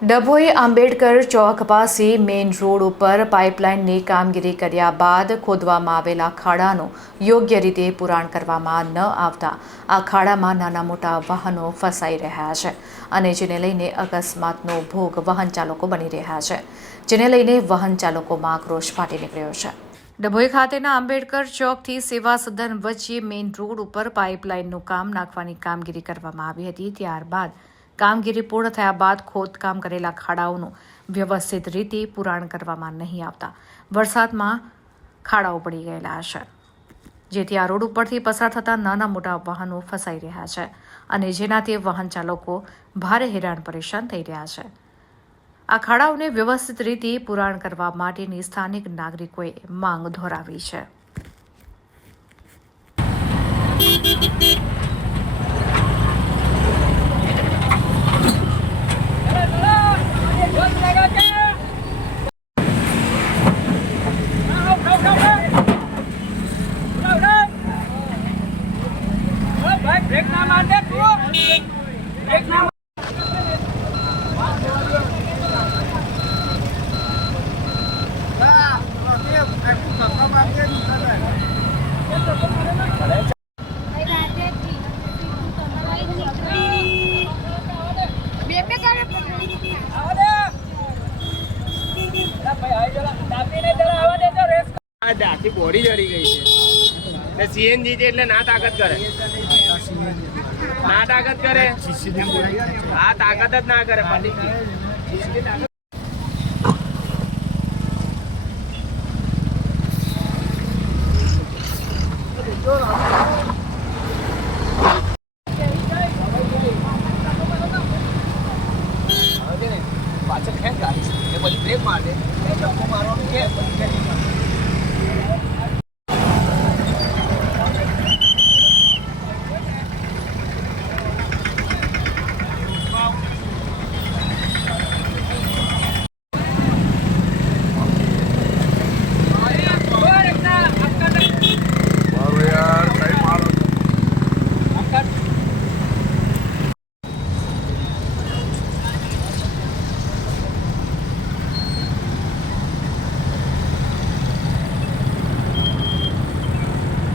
ડભોઈ આંબેડકર ચોક પાસે main road ઉપર પાઇપલાઇનની કામગીરી કર્યા બાદ ખોદવામાં આવેલા ખાડાનું યોગ્ય રીતે પુરાણ કરવામાં ન આવતા આ ખાડામાં નાના મોટા વાહનો ફસાઈ રહ્યા છે અને જેને લઈને અકસ્માતનો ભોગ વાહન ચાલકો બની રહ્યા છે, જેને લઈને વાહન ચાલકોમાં આક્રોશ ફાટી નીકળ્યો છે. ડભોઈ ખાતેના આંબેડકર ચોકથી સેવા સદન વચ્ચે મેઇન રોડ ઉપર પાઇપલાઇનનું કામ નાખવાની કામગીરી કરવામાં આવી હતી, ત્યારબાદ કામગીરી પૂર્ણ થયા બાદ ખોદકામ કરેલા ખાડાઓનું વ્યવસ્થિત રીતે પુરાણ કરવામાં નહીં આવતા. વરસાદમાં ખાડાઓ પડી ગયેલા છે. જેથી આ રોડ ઉપરથી પસાર થતા નાના મોટા વાહનો ફસાઈ રહ્યા છે અને જેનાથી વાહન ચાલકો ભારે હેરાન પરેશાન થઈ રહ્યા છે. આ ખાડાઓને વ્યવસ્થિત રીતે પુરાણ કરવા માટેની સ્થાનિક નાગરિકોએ માંગ ધોરાવી છે બ્રેક ના માર દે તું બ્રેક ના આવા દે અલા ભાઈ આઈ જરા દાબીને જરા આવા દે તો રેસ આ આખી બોડી જડી ગઈ છે. સીએનજી છે એટલે ના તાકાત કરે. ના તાકાત કરે. આ તાકાત જ ના કરે પડી પાછળ ખેંચ ગાડી ને પછી બ્રેક મારે એ મારવાનું કે.